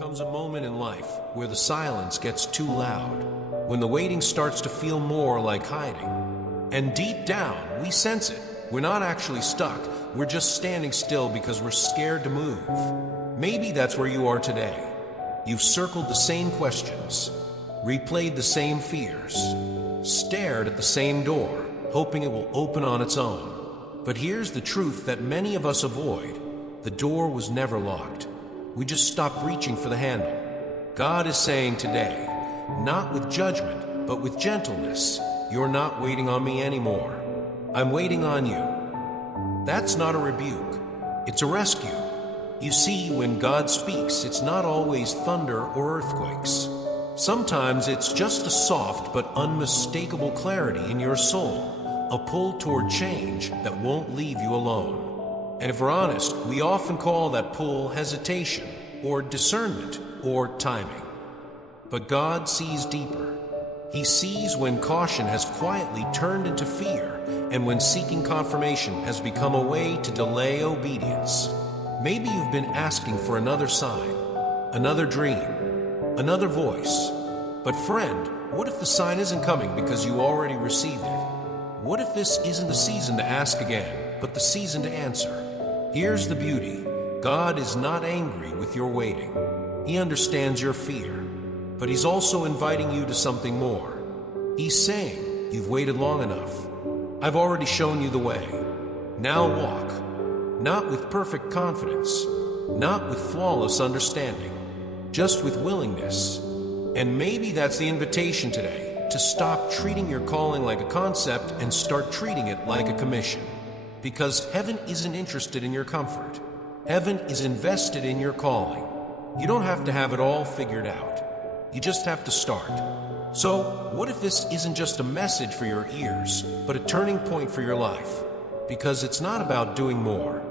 comes a moment in life where the silence gets too loud, when the waiting starts to feel more like hiding. And deep down, we sense it. We're not actually stuck, we're just standing still because we're scared to move. Maybe that's where you are today. You've circled the same questions, replayed the same fears, stared at the same door, hoping it will open on its own. But here's the truth that many of us avoid. The door was never locked. We just stopped reaching for the handle. God is saying today, not with judgment, but with gentleness, you're not waiting on me anymore. I'm waiting on you. That's not a rebuke. It's a rescue. You see, when God speaks, it's not always thunder or earthquakes. Sometimes it's just a soft but unmistakable clarity in your soul, a pull toward change that won't leave you alone. And if we're honest, we often call that pull hesitation, or discernment, or timing. But God sees deeper. He sees when caution has quietly turned into fear, and when seeking confirmation has become a way to delay obedience. Maybe you've been asking for another sign, another dream, another voice. But friend, what if the sign isn't coming because you already received it? What if this isn't the season to ask again, but the season to answer? Here's the beauty. God is not angry with your waiting. He understands your fear, but He's also inviting you to something more. He's saying, you've waited long enough. I've already shown you the way. Now walk. Not with perfect confidence, not with flawless understanding, just with willingness. And maybe that's the invitation today, to stop treating your calling like a concept and start treating it like a commission. Because heaven isn't interested in your comfort. Heaven is invested in your calling. You don't have to have it all figured out. You just have to start. So, what if this isn't just a message for your ears, but a turning point for your life? Because it's not about doing more.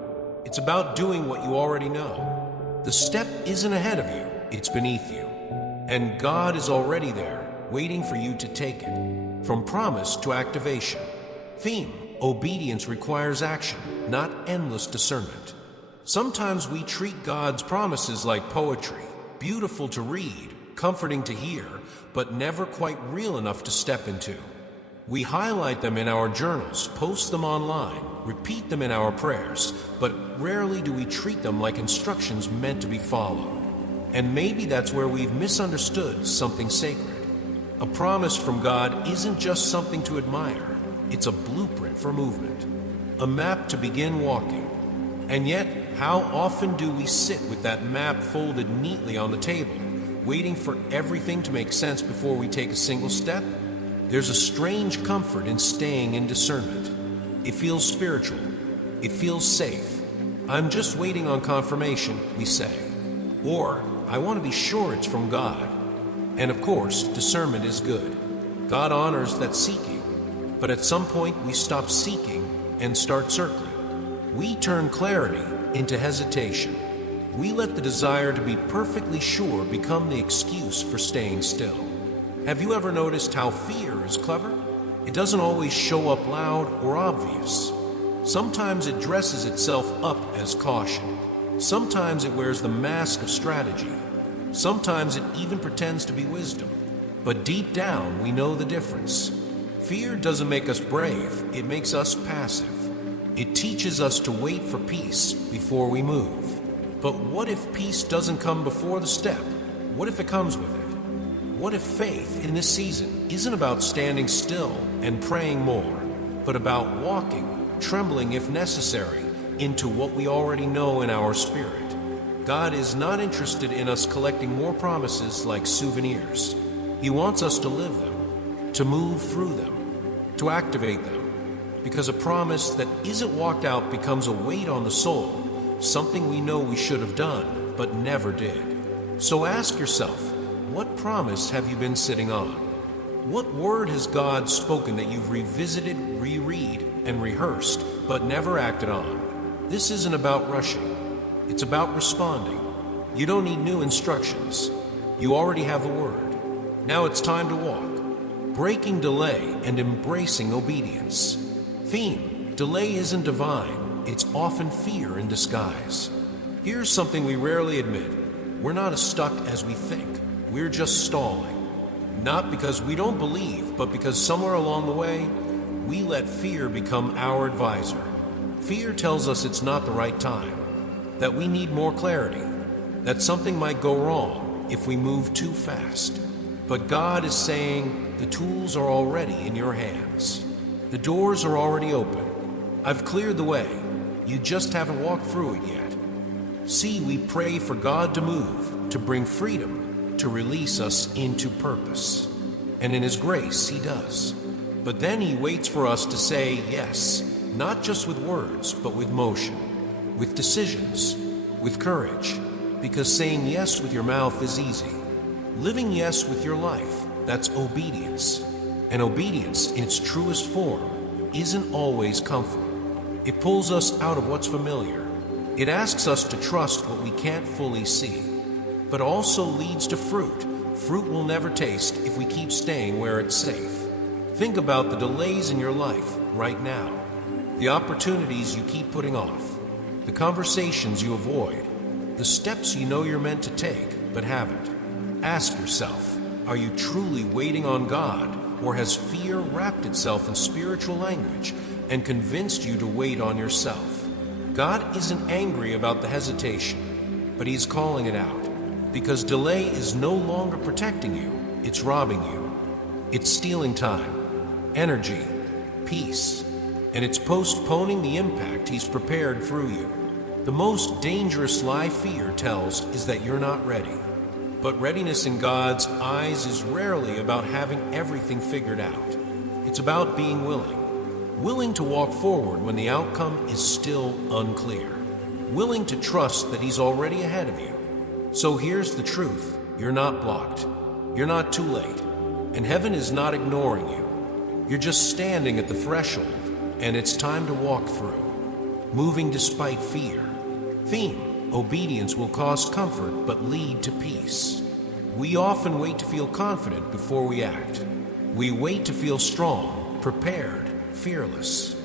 It's about doing what you already know. The step isn't ahead of you, it's beneath you. And God is already there, waiting for you to take it. From promise to activation. Theme: obedience requires action, not endless discernment. Sometimes we treat God's promises like poetry, beautiful to read, comforting to hear, but never quite real enough to step into. We highlight them in our journals, post them online, repeat them in our prayers, but rarely do we treat them like instructions meant to be followed. And maybe that's where we've misunderstood something sacred. A promise from God isn't just something to admire. It's a blueprint for movement, a map to begin walking. And yet, how often do we sit with that map folded neatly on the table, waiting for everything to make sense before we take a single step? There's a strange comfort in staying in discernment. It feels spiritual. It feels safe. I'm just waiting on confirmation, we say. Or, I want to be sure it's from God. And of course, discernment is good. God honors that seeking. But at some point, we stop seeking and start circling. We turn clarity into hesitation. We let the desire to be perfectly sure become the excuse for staying still. Have you ever noticed how fear is clever? It doesn't always show up loud or obvious. Sometimes it dresses itself up as caution. Sometimes it wears the mask of strategy. Sometimes it even pretends to be wisdom. But deep down, we know the difference. Fear doesn't make us brave, it makes us passive. It teaches us to wait for peace before we move. But what if peace doesn't come before the step? What if it comes with it? What if faith in this season isn't about standing still and praying more, but about walking, trembling if necessary, into what we already know in our spirit? God is not interested in us collecting more promises like souvenirs. He wants us to live them, to move through them, to activate them. Because a promise that isn't walked out becomes a weight on the soul, something we know we should have done, but never did. So ask yourself, what promise have you been sitting on? What word has God spoken that you've revisited, reread, and rehearsed, but never acted on? This isn't about rushing. It's about responding. You don't need new instructions. You already have the word. Now it's time to walk, breaking delay and embracing obedience. Theme: delay isn't divine, it's often fear in disguise. Here's something we rarely admit. we're not as stuck as we think. We're just stalling. Not because we don't believe, but because somewhere along the way, we let fear become our advisor. Fear tells us it's not the right time, that we need more clarity, that something might go wrong if we move too fast. But God is saying the tools are already in your hands. The doors are already open. I've cleared the way. You just haven't walked through it yet. See, we pray for God to move, to bring freedom, to release us into purpose. And in His grace, He does. But then He waits for us to say yes, not just with words, but with motion, with decisions, with courage. Because saying yes with your mouth is easy. Living yes with your life, that's obedience. And obedience, in its truest form, isn't always comfort. It pulls us out of what's familiar. It asks us to trust what we can't fully see, but also leads to fruit. Fruit we'll never taste if we keep staying where it's safe. Think about the delays in your life right now, the opportunities you keep putting off, the conversations you avoid, the steps you know you're meant to take but haven't. Ask yourself, are you truly waiting on God, or has fear wrapped itself in spiritual language and convinced you to wait on yourself? God isn't angry about the hesitation, but He's calling it out. Because delay is no longer protecting you, it's robbing you. It's stealing time, energy, peace, and it's postponing the impact He's prepared through you. The most dangerous lie fear tells is that you're not ready. But readiness in God's eyes is rarely about having everything figured out. It's about being willing to walk forward when the outcome is still unclear, willing to trust that He's already ahead of you. So here's the truth. You're not blocked. You're not too late. And heaven is not ignoring you. You're just standing at the threshold, and it's time to walk through, moving despite fear. Theme: obedience will cause comfort but lead to peace. We often wait to feel confident before we act. We wait to feel strong, prepared, fearless.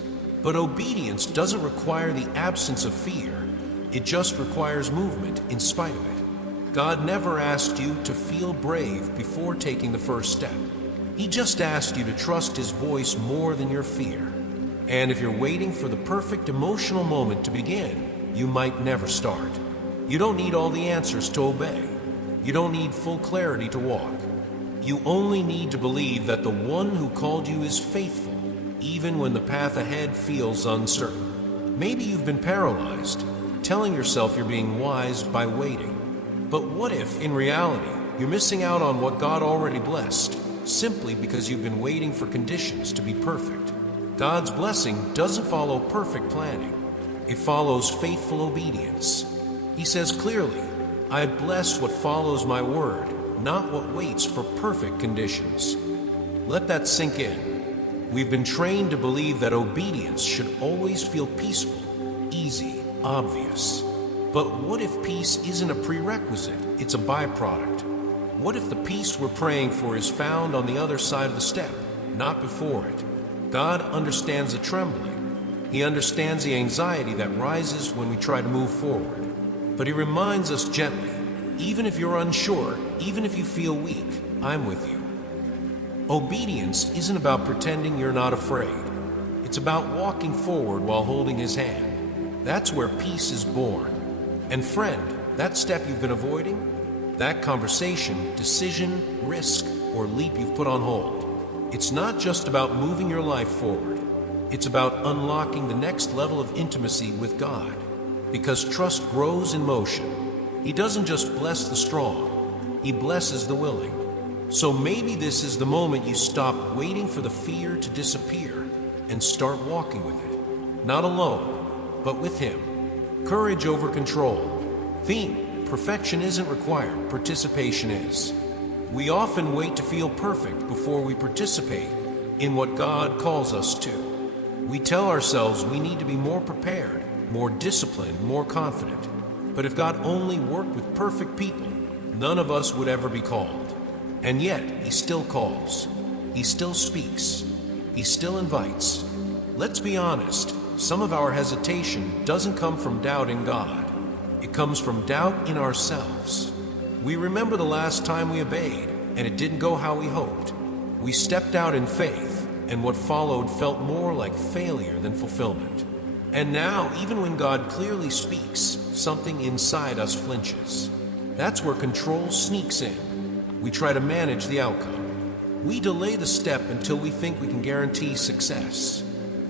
But obedience doesn't require the absence of fear. It just requires movement in spite of it. God never asked you to feel brave before taking the first step. He just asked you to trust His voice more than your fear. And if you're waiting for the perfect emotional moment to begin, you might never start. You don't need all the answers to obey. You don't need full clarity to walk. You only need to believe that the one who called you is faithful, even when the path ahead feels uncertain. Maybe you've been paralyzed, telling yourself you're being wise by waiting. But what if, in reality, you're missing out on what God already blessed, simply because you've been waiting for conditions to be perfect? God's blessing doesn't follow perfect planning. It follows faithful obedience. He says clearly, I bless what follows my word, not what waits for perfect conditions. Let that sink in. We've been trained to believe that obedience should always feel peaceful, easy, obvious. But what if peace isn't a prerequisite, it's a byproduct? What if the peace we're praying for is found on the other side of the step, not before it? God understands the trembling. He understands the anxiety that rises when we try to move forward. But He reminds us gently, even if you're unsure, even if you feel weak, I'm with you. Obedience isn't about pretending you're not afraid. It's about walking forward while holding His hand. That's where peace is born. And friend, that step you've been avoiding, that conversation, decision, risk, or leap you've put on hold, it's not just about moving your life forward. It's about unlocking the next level of intimacy with God. Because trust grows in motion. He doesn't just bless the strong, He blesses the willing. So maybe this is the moment you stop waiting for the fear to disappear and start walking with it. Not alone, but with Him. Courage over control. Theme: perfection isn't required, participation is. We often wait to feel perfect before we participate in what God calls us to. We tell ourselves we need to be more prepared, more disciplined, more confident. But if God only worked with perfect people, none of us would ever be called. And yet, He still calls. He still speaks. He still invites. Let's be honest, some of our hesitation doesn't come from doubt in God. It comes from doubt in ourselves. We remember the last time we obeyed, and it didn't go how we hoped. We stepped out in faith, and what followed felt more like failure than fulfillment. And now, even when God clearly speaks, something inside us flinches. That's where control sneaks in. We try to manage the outcome. We delay the step until we think we can guarantee success.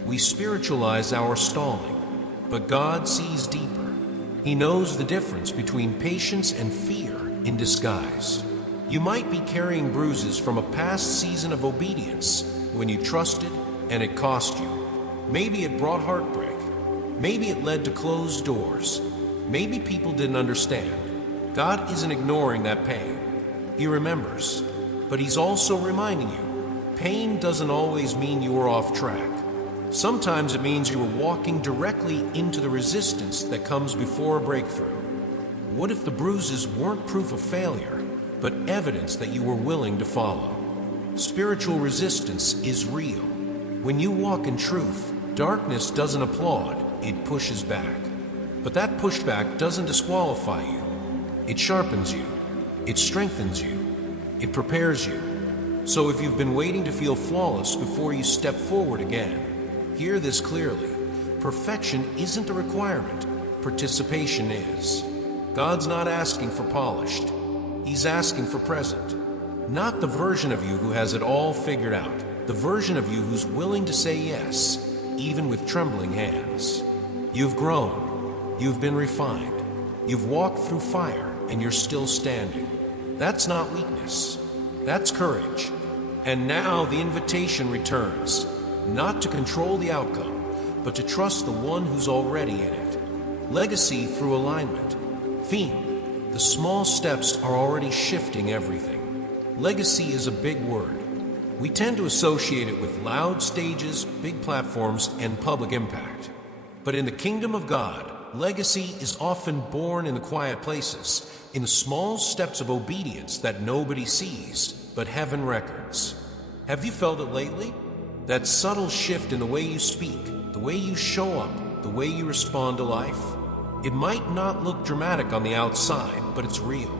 We spiritualize our stalling, but God sees deeper. He knows the difference between patience and fear in disguise. You might be carrying bruises from a past season of obedience when you trusted and it cost you. Maybe it brought heartbreak. Maybe it led to closed doors. Maybe people didn't understand. God isn't ignoring that pain. He remembers. But He's also reminding you, pain doesn't always mean you were off track. Sometimes it means you were walking directly into the resistance that comes before a breakthrough. What if the bruises weren't proof of failure, but evidence that you were willing to follow? Spiritual resistance is real. When you walk in truth, darkness doesn't applaud, it pushes back. But that pushback doesn't disqualify you. It sharpens you. It strengthens you. It prepares you. So if you've been waiting to feel flawless before you step forward again, hear this clearly. Perfection isn't a requirement. Participation is. God's not asking for polished. He's asking for present. Not the version of you who has it all figured out. The version of you who's willing to say yes, even with trembling hands. You've grown. You've been refined. You've walked through fire, and you're still standing. That's not weakness. That's courage. And now the invitation returns, not to control the outcome, but to trust the one who's already in it. Legacy through alignment. Theme. The small steps are already shifting everything. Legacy is a big word. We tend to associate it with loud stages, big platforms, and public impact. But in the kingdom of God, legacy is often born in the quiet places, in the small steps of obedience that nobody sees, but heaven records. Have you felt it lately? That subtle shift in the way you speak, the way you show up, the way you respond to life? It might not look dramatic on the outside, but it's real.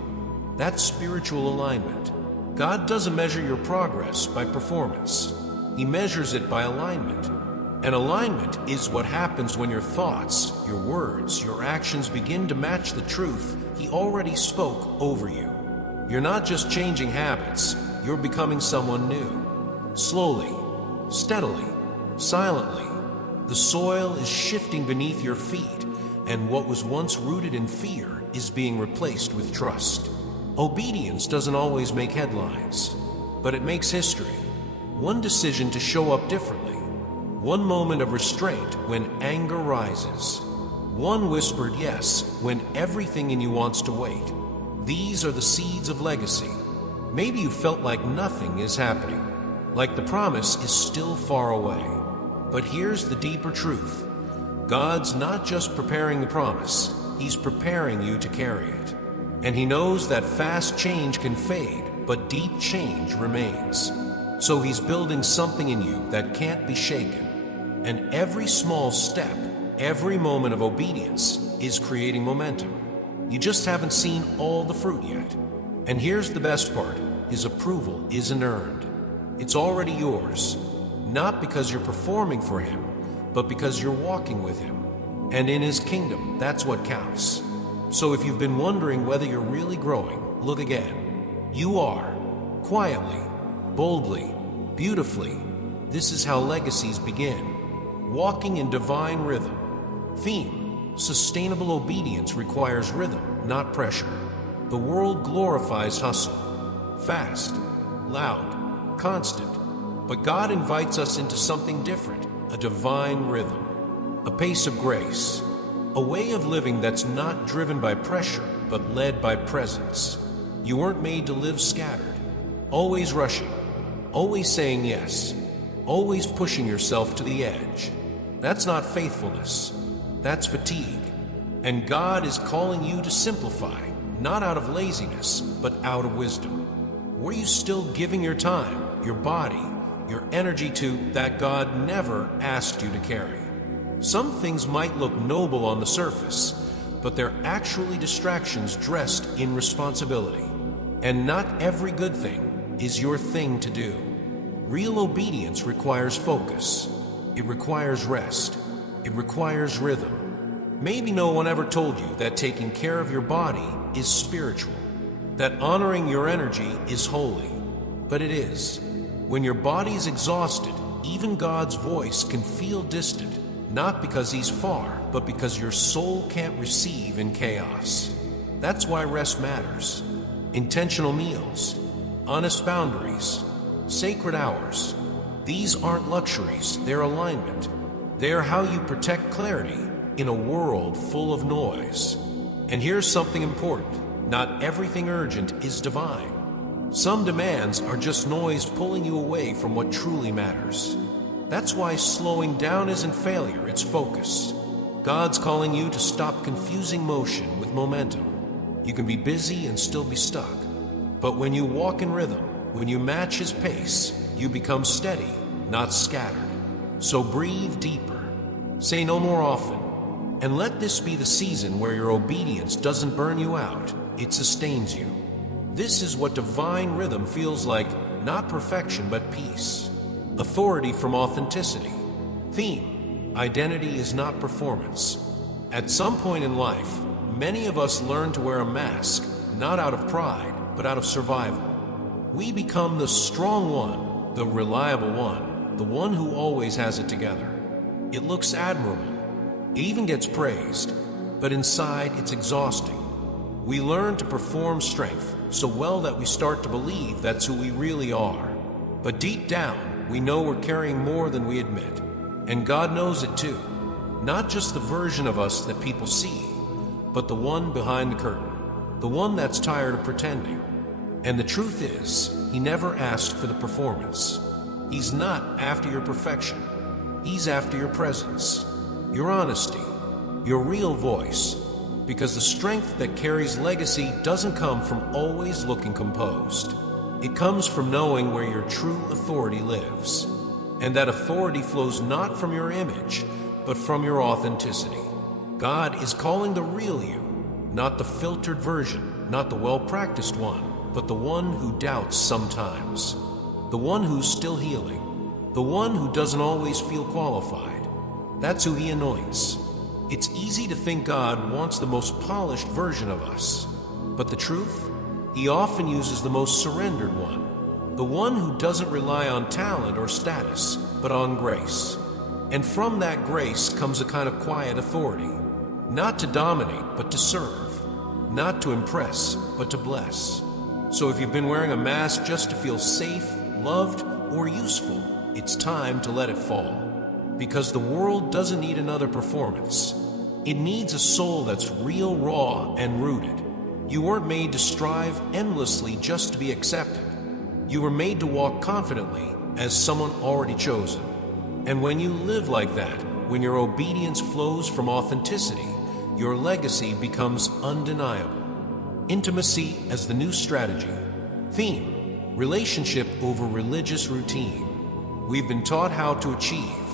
That's spiritual alignment. God doesn't measure your progress by performance. He measures it by alignment. And alignment is what happens when your thoughts, your words, your actions begin to match the truth He already spoke over you. You're not just changing habits, you're becoming someone new. Slowly, steadily, silently, the soil is shifting beneath your feet, and what was once rooted in fear is being replaced with trust. Obedience doesn't always make headlines, but it makes history. One decision to show up differently. One moment of restraint when anger rises. One whispered yes when everything in you wants to wait. These are the seeds of legacy. Maybe you felt like nothing is happening, like the promise is still far away. But here's the deeper truth. God's not just preparing the promise, He's preparing you to carry it. And He knows that fast change can fade, but deep change remains. So He's building something in you that can't be shaken. And every small step, every moment of obedience is creating momentum. You just haven't seen all the fruit yet. And here's the best part. His approval isn't earned. It's already yours. Not because you're performing for Him, but because you're walking with Him. And in His kingdom, that's what counts. So if you've been wondering whether you're really growing, look again. You are. Quietly, boldly, beautifully. This is how legacies begin. Walking in divine rhythm. Theme. Sustainable obedience requires rhythm, not pressure. The world glorifies hustle. Fast, loud, constant. But God invites us into something different, a divine rhythm. A pace of grace. A way of living that's not driven by pressure, but led by presence. You weren't made to live scattered. Always rushing. Always saying yes. Always pushing yourself to the edge. That's not faithfulness. That's fatigue. And God is calling you to simplify, not out of laziness, but out of wisdom. Were you still giving your time, your body, your energy to that God never asked you to carry? Some things might look noble on the surface, but they're actually distractions dressed in responsibility. And not every good thing is your thing to do. Real obedience requires focus. It requires rest. It requires rhythm. Maybe no one ever told you that taking care of your body is spiritual, that honoring your energy is holy, but it is. When your body is exhausted, even God's voice can feel distant, not because He's far, but because your soul can't receive in chaos. That's why rest matters. Intentional meals, honest boundaries, sacred hours. These aren't luxuries, they're alignment. They're how you protect clarity in a world full of noise. And here's something important. Not everything urgent is divine. Some demands are just noise pulling you away from what truly matters. That's why slowing down isn't failure, it's focus. God's calling you to stop confusing motion with momentum. You can be busy and still be stuck. But when you walk in rhythm, when you match His pace, you become steady, not scattered. So breathe deeper, say no more often, and let this be the season where your obedience doesn't burn you out, it sustains you. This is what divine rhythm feels like, not perfection but peace. Authority from authenticity. Theme: identity is not performance. At some point in life, many of us learn to wear a mask, not out of pride, but out of survival. We become the strong one, the reliable one, the one who always has it together. It looks admirable. It even gets praised. But inside, it's exhausting. We learn to perform strength so well that we start to believe that's who we really are. But deep down, we know we're carrying more than we admit. And God knows it too. Not just the version of us that people see, but the one behind the curtain. The one that's tired of pretending. And the truth is, He never asked for the performance. He's not after your perfection. He's after your presence, your honesty, your real voice. Because the strength that carries legacy doesn't come from always looking composed. It comes from knowing where your true authority lives. And that authority flows not from your image, but from your authenticity. God is calling the real you, not the filtered version, not the well-practiced one, but the one who doubts sometimes, the one who's still healing, the one who doesn't always feel qualified. That's who He anoints. It's easy to think God wants the most polished version of us, but the truth? He often uses the most surrendered one, the one who doesn't rely on talent or status, but on grace. And from that grace comes a kind of quiet authority, not to dominate, but to serve, not to impress, but to bless. So if you've been wearing a mask just to feel safe, loved, or useful, it's time to let it fall. Because the world doesn't need another performance. It needs a soul that's real, raw, and rooted. You weren't made to strive endlessly just to be accepted. You were made to walk confidently as someone already chosen. And when you live like that, when your obedience flows from authenticity, your legacy becomes undeniable. Intimacy as the new strategy. Theme: relationship over religious routine. We've been taught how to achieve,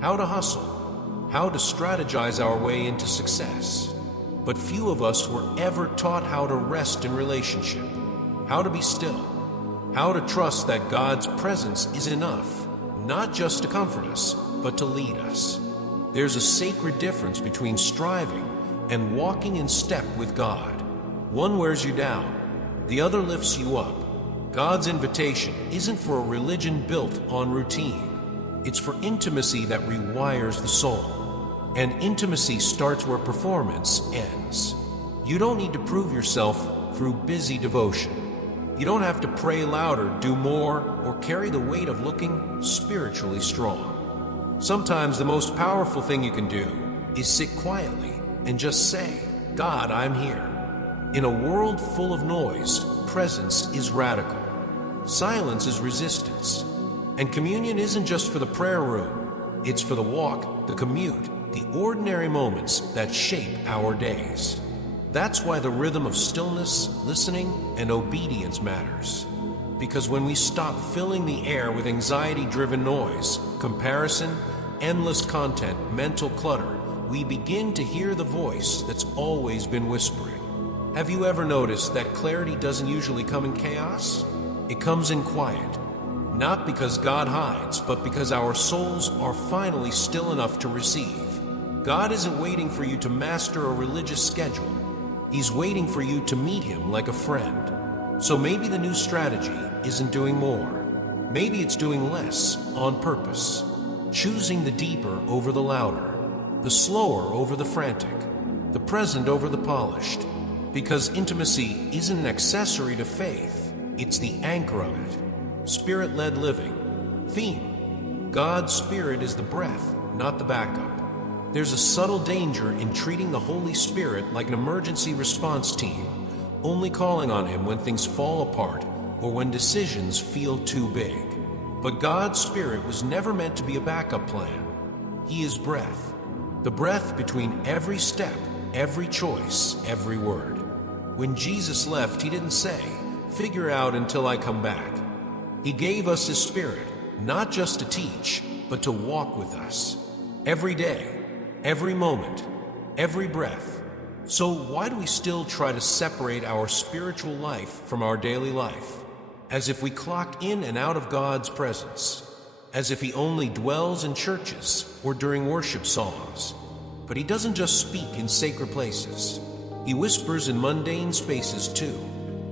how to hustle, how to strategize our way into success. But few of us were ever taught how to rest in relationship, how to be still, how to trust that God's presence is enough, not just to comfort us, but to lead us. There's a sacred difference between striving and walking in step with God. One wears you down, the other lifts you up. God's invitation isn't for a religion built on routine. It's for intimacy that rewires the soul. And intimacy starts where performance ends. You don't need to prove yourself through busy devotion. You don't have to pray louder, do more, or carry the weight of looking spiritually strong. Sometimes the most powerful thing you can do is sit quietly and just say, God, I'm here. In a world full of noise, presence is radical. Silence is resistance. And communion isn't just for the prayer room. It's for the walk, the commute, the ordinary moments that shape our days. That's why the rhythm of stillness, listening, and obedience matters. Because when we stop filling the air with anxiety-driven noise, comparison, endless content, mental clutter, we begin to hear the voice that's always been whispering. Have you ever noticed that clarity doesn't usually come in chaos? It comes in quiet. Not because God hides, but because our souls are finally still enough to receive. God isn't waiting for you to master a religious schedule. He's waiting for you to meet Him like a friend. So maybe the new strategy isn't doing more. Maybe it's doing less on purpose. Choosing the deeper over the louder, the slower over the frantic, the present over the polished. Because intimacy isn't an accessory to faith, it's the anchor of it. Spirit-led living. Theme: God's Spirit is the breath, not the backup. There's a subtle danger in treating the Holy Spirit like an emergency response team, only calling on Him when things fall apart or when decisions feel too big. But God's Spirit was never meant to be a backup plan. He is breath. The breath between every step, every choice, every word. When Jesus left, He didn't say, "Figure out until I come back." He gave us His Spirit, not just to teach, but to walk with us. Every day, every moment, every breath. So why do we still try to separate our spiritual life from our daily life? As if we clock in and out of God's presence. As if He only dwells in churches or during worship songs. But He doesn't just speak in sacred places. He whispers in mundane spaces too,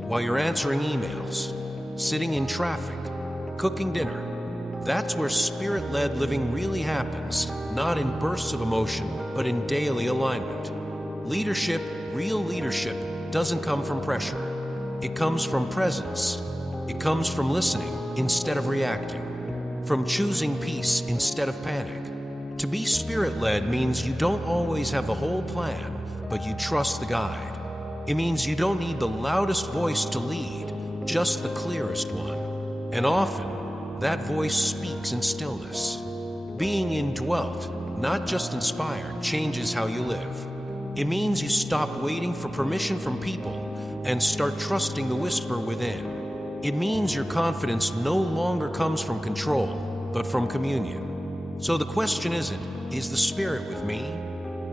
while you're answering emails, sitting in traffic, cooking dinner. That's where Spirit-led living really happens, not in bursts of emotion, but in daily alignment. Leadership, real leadership, doesn't come from pressure. It comes from presence. It comes from listening instead of reacting, from choosing peace instead of panic. To be Spirit-led means you don't always have the whole plan, but you trust the guide. It means you don't need the loudest voice to lead, just the clearest one. And often, that voice speaks in stillness. Being indwelt, not just inspired, changes how you live. It means you stop waiting for permission from people and start trusting the whisper within. It means your confidence no longer comes from control, but from communion. So the question isn't, is the Spirit with me?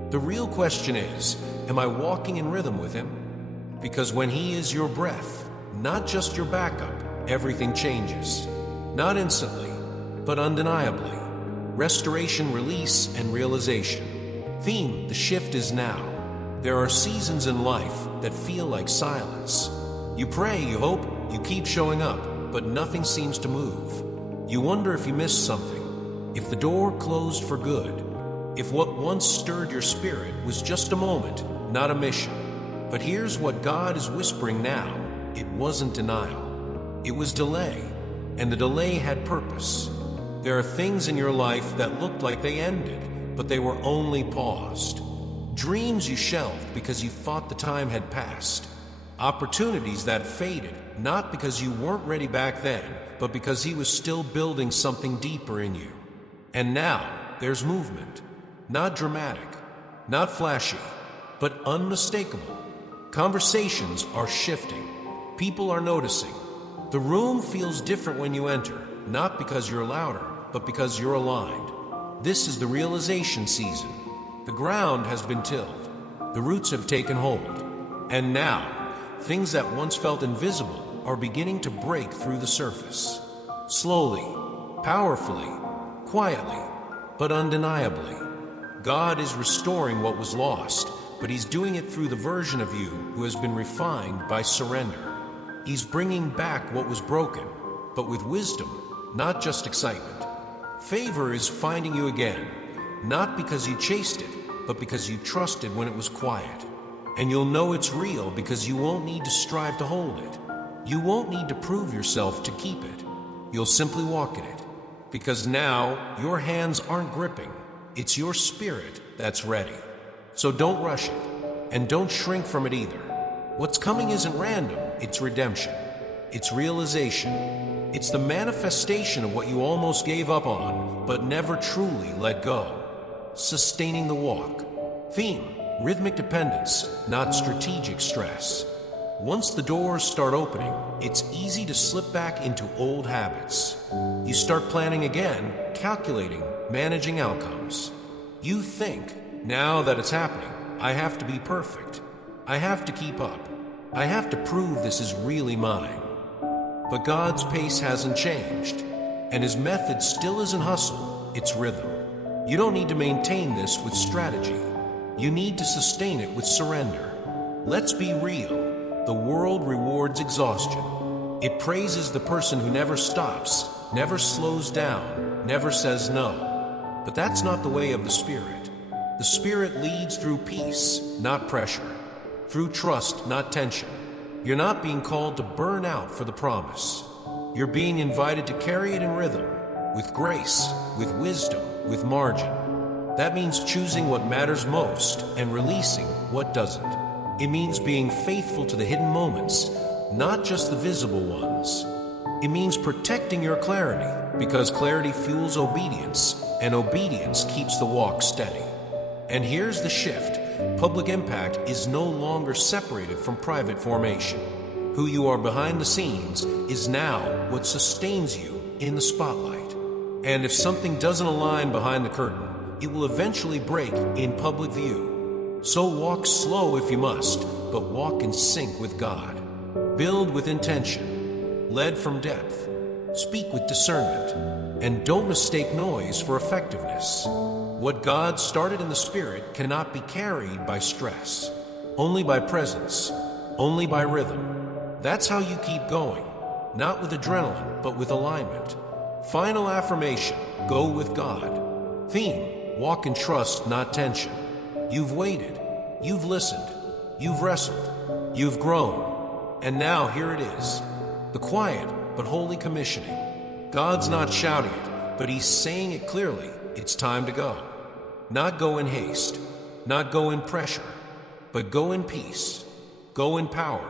The real question is, am I walking in rhythm with Him? Because when He is your breath, not just your backup, everything changes. Not instantly, but undeniably. Restoration, release, and realization. Theme: the shift is now. There are seasons in life that feel like silence. You pray, you hope, you keep showing up, but nothing seems to move. You wonder if you missed something, if the door closed for good, if what once stirred your spirit was just a moment, not a mission. But here's what God is whispering now. It wasn't denial. It was delay, and the delay had purpose. There are things in your life that looked like they ended, but they were only paused. Dreams you shelved because you thought the time had passed. Opportunities that faded, not because you weren't ready back then, but because He was still building something deeper in you. And now, there's movement. Not dramatic, not flashy, but unmistakable. Conversations are shifting. People are noticing. The room feels different when you enter, not because you're louder, but because you're aligned. This is the realization season. The ground has been tilled. The roots have taken hold. And now, things that once felt invisible are beginning to break through the surface. Slowly, powerfully, quietly, but undeniably. God is restoring what was lost, but He's doing it through the version of you who has been refined by surrender. He's bringing back what was broken, but with wisdom, not just excitement. Favor is finding you again, not because you chased it, but because you trusted when it was quiet. And you'll know it's real because you won't need to strive to hold it. You won't need to prove yourself to keep it. You'll simply walk in it. Because now, your hands aren't gripping. It's your spirit that's ready. So don't rush it, and don't shrink from it either. What's coming isn't random, it's redemption. It's realization. It's the manifestation of what you almost gave up on, but never truly let go. Sustaining the walk. Theme: rhythmic dependence, not strategic stress. Once the doors start opening, it's easy to slip back into old habits. You start planning again, calculating, managing outcomes. You think, Now that it's happening, I have to be perfect. I have to keep up. I have to prove this is really mine. But God's pace hasn't changed, and His method still isn't hustle, it's rhythm. You don't need to maintain this with strategy. You need to sustain it with surrender. Let's be real. The world rewards exhaustion. It praises the person who never stops, never slows down, never says no. But that's not the way of the Spirit. The Spirit leads through peace, not pressure. Through trust, not tension. You're not being called to burn out for the promise. You're being invited to carry it in rhythm, with grace, with wisdom, with margin. That means choosing what matters most and releasing what doesn't. It means being faithful to the hidden moments, not just the visible ones. It means protecting your clarity, because clarity fuels obedience, and obedience keeps the walk steady. And here's the shift. Public impact is no longer separated from private formation. Who you are behind the scenes is now what sustains you in the spotlight. And if something doesn't align behind the curtain, it will eventually break in public view. So walk slow if you must, but walk in sync with God. Build with intention, led from depth. Speak with discernment, and don't mistake noise for effectiveness. What God started in the Spirit cannot be carried by stress, only by presence, only by rhythm. That's how you keep going, not with adrenaline, but with alignment. Final affirmation, go with God. Theme, walk in trust, not tension. You've waited, you've listened, you've wrestled, you've grown. And now here it is, the quiet but holy commissioning. God's not shouting it, but He's saying it clearly. It's time to go. Not go in haste, not go in pressure, but go in peace, go in power,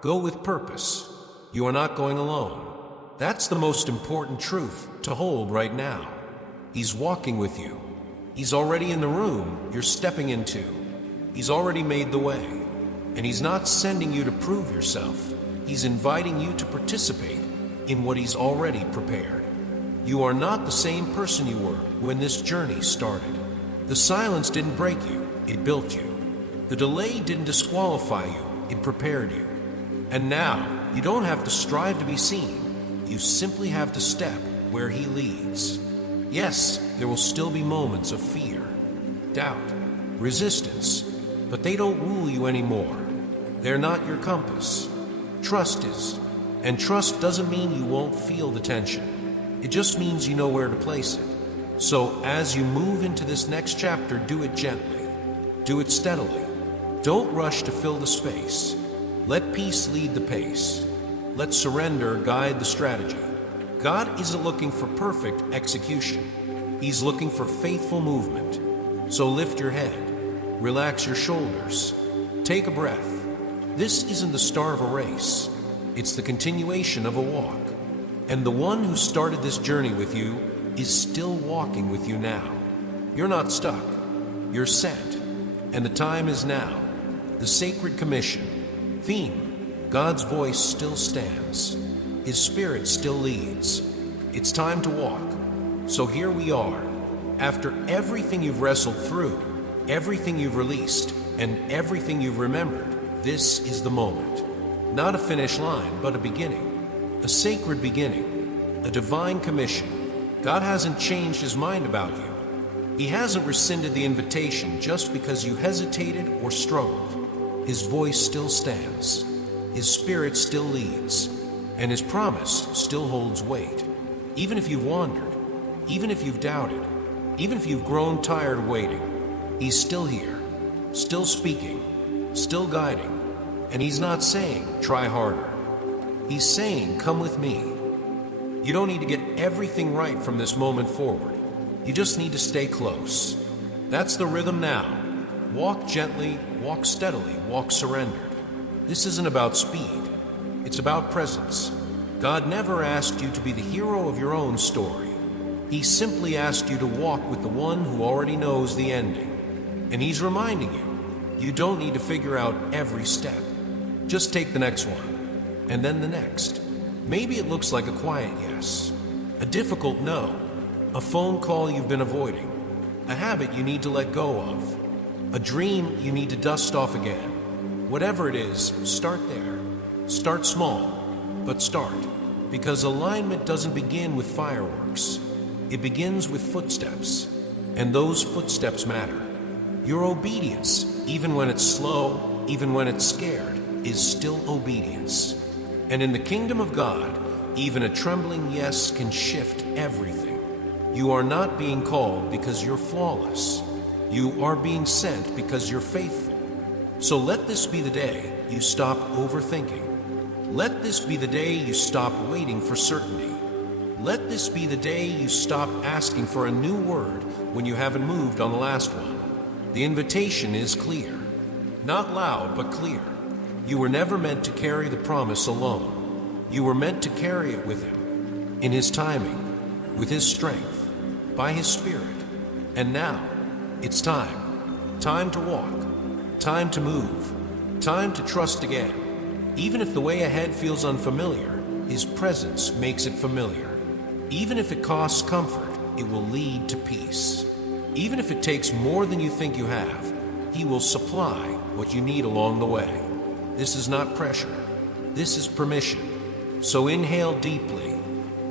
go with purpose. You are not going alone. That's the most important truth to hold right now. He's walking with you. He's already in the room you're stepping into. He's already made the way. And He's not sending you to prove yourself. He's inviting you to participate in what He's already prepared. You are not the same person you were when this journey started. The silence didn't break you, it built you. The delay didn't disqualify you, it prepared you. And now, you don't have to strive to be seen. You simply have to step where He leads. Yes, there will still be moments of fear, doubt, resistance, but they don't rule you anymore. They're not your compass. Trust is. And trust doesn't mean you won't feel the tension. It just means you know where to place it. So as you move into this next chapter, do it gently. Do it steadily. Don't rush to fill the space. Let peace lead the pace. Let surrender guide the strategy. God isn't looking for perfect execution. He's looking for faithful movement. So lift your head. Relax your shoulders. Take a breath. This isn't the start of a race. It's the continuation of a walk. And the one who started this journey with you is still walking with you now. You're not stuck. You're sent. And the time is now. The sacred commission. Theme. God's voice still stands. His Spirit still leads. It's time to walk. So here we are. After everything you've wrestled through, everything you've released, and everything you've remembered, this is the moment. Not a finish line, but a beginning. A sacred beginning. A divine commission. God hasn't changed His mind about you. He hasn't rescinded the invitation just because you hesitated or struggled. His voice still stands. His Spirit still leads. And His promise still holds weight. Even if you've wandered, even if you've doubted, even if you've grown tired of waiting, He's still here, still speaking, still guiding. And He's not saying, try harder. He's saying, come with me. You don't need to get everything right from this moment forward. You just need to stay close. That's the rhythm now. Walk gently, walk steadily, walk surrendered. This isn't about speed. It's about presence. God never asked you to be the hero of your own story. He simply asked you to walk with the one who already knows the ending. And He's reminding you, you don't need to figure out every step. Just take the next one, and then the next. Maybe it looks like a quiet yes, a difficult no, a phone call you've been avoiding, a habit you need to let go of. A dream you need to dust off again. Whatever it is, start there. Start small, but start. Because alignment doesn't begin with fireworks. It begins with footsteps. And those footsteps matter. Your obedience, even when it's slow, even when it's scared, is still obedience. And in the kingdom of God, even a trembling yes can shift everything. You are not being called because you're flawless. You are being sent because you're faithful. So let this be the day you stop overthinking. Let this be the day you stop waiting for certainty. Let this be the day you stop asking for a new word when you haven't moved on the last one. The invitation is clear. Not loud, but clear. You were never meant to carry the promise alone. You were meant to carry it with Him, in His timing, with His strength, by His Spirit. And now, it's time. Time to walk. Time to move. Time to trust again. Even if the way ahead feels unfamiliar, His presence makes it familiar. Even if it costs comfort, it will lead to peace. Even if it takes more than you think you have, He will supply what you need along the way. This is not pressure. This is permission. So inhale deeply.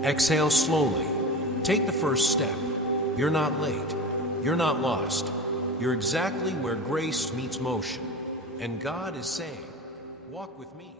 Exhale slowly. Take the first step. You're not late. You're not lost. You're exactly where grace meets motion. And God is saying, walk with me.